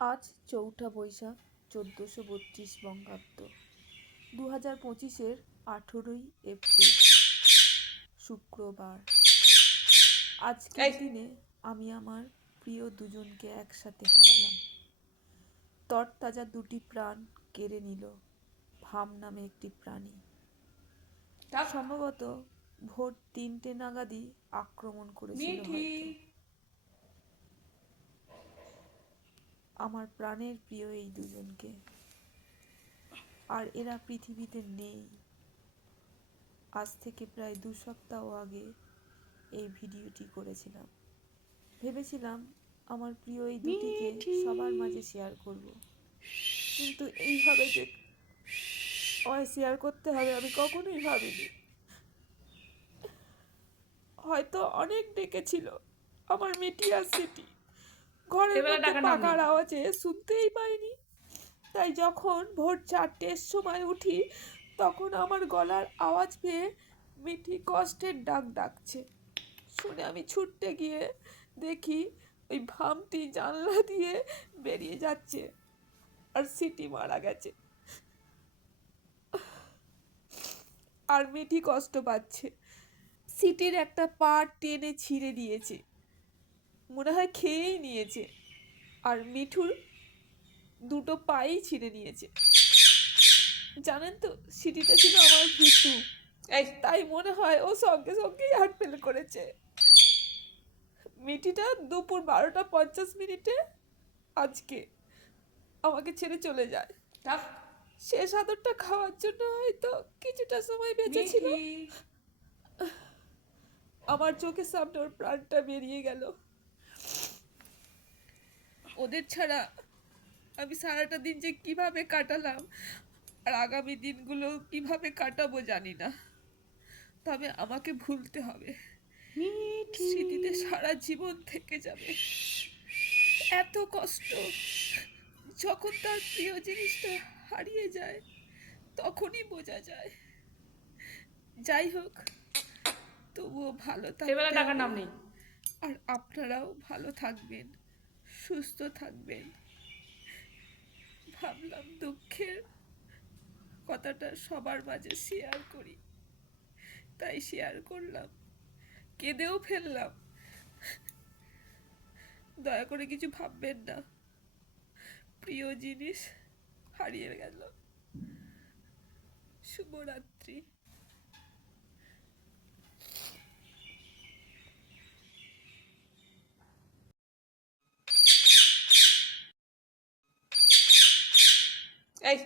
আজ ৪ঠা বৈশাখ ১৪৩২ বঙ্গাব্দ, ২০২৫-এর ১৮ই এপ্রিল, শুক্রবার। আজকের দিনে আমি আমার প্রিয় দুজনকে একসাথে হারালাম। তরতাজা দুটি প্রাণ কেড়ে নিল ভাম নামে একটি প্রাণী। সম্ভবত ভোর ৩টে নাগাদই আক্রমণ করেছিল হয়তো। আমার প্রাণের প্রিয় এই দুজনকে, আর এরা পৃথিবীতে নেই। আজ থেকে প্রায় ২ সপ্তাহ আগে এই ভিডিওটি করেছিলাম। ভেবেছিলাম আমার প্রিয় এই দুটিকে সবার মাঝে শেয়ার করব, কিন্তু এইভাবে যে আমায় শেয়ার করতে হবে আমি কখনোই ভাবিনি। হয়তো অনেক ডেকেছিল আমার মেটিয়া সিটি, ঘরের মধ্যে পাকার আওয়াজে শুনতেই পাইনি। তাই যখন ভোর ৪টের সময় উঠি, তখন আমার গলার আওয়াজ পেয়ে মিঠি কষ্টের ডাক ডাকছে। শুনে আমি ছুটতে গিয়ে দেখি ওই ভামটি জানলা দিয়ে বেরিয়ে যাচ্ছে, আর সিটি মারা গেছে। আর মিঠি কষ্ট পাচ্ছে। সিটির একটা পা টেনে ছিঁড়ে দিয়েছে, মনে হয় খেয়েই নিয়েছে। আর মিঠুর দুটো পাই ছিঁড়ে নিয়েছে। জানেন তো, সিটিটা ছিল আমার ভীতু, তাই মনে হয় ও সঙ্গে সঙ্গেই হার্ট ফেল করেছে। মিঠিটা দুপুর ১২টা ৫০ আজকে আমাকে ছেড়ে চলে যায়। শেষ আদরটা খাওয়ার জন্য হয়তো কিছুটা সময় বেঁচে ছিল। আমার চোখের সামনে ওর প্রাণটা বেরিয়ে গেল। ওদের ছাড়া আমি সারাটা দিন যে কিভাবে কাটালাম, আর আগামী দিনগুলো কিভাবে কাটাবো জানি না। তবে আমাকে ভুলতে হবে, স্মৃতিতে সারা জীবন থেকে যাবে। এত কষ্ট যখন তার প্রিয় জিনিসটা হারিয়ে যায়, তখনই বোঝা যায়। যাই হোক, তবুও ভালো থাকতে হবে। আর আপনারাও ভালো থাকবেন, সুস্থ থাকবেন। ভাবলাম দুঃখের কথাটা সবার মাঝে শেয়ার করি, তাই শেয়ার করলাম। কেঁদেও ফেললাম। দয়া করে কিছু ভাববেন না, প্রিয় জিনিস হারিয়ে গেল। শুভরাত্রি। এই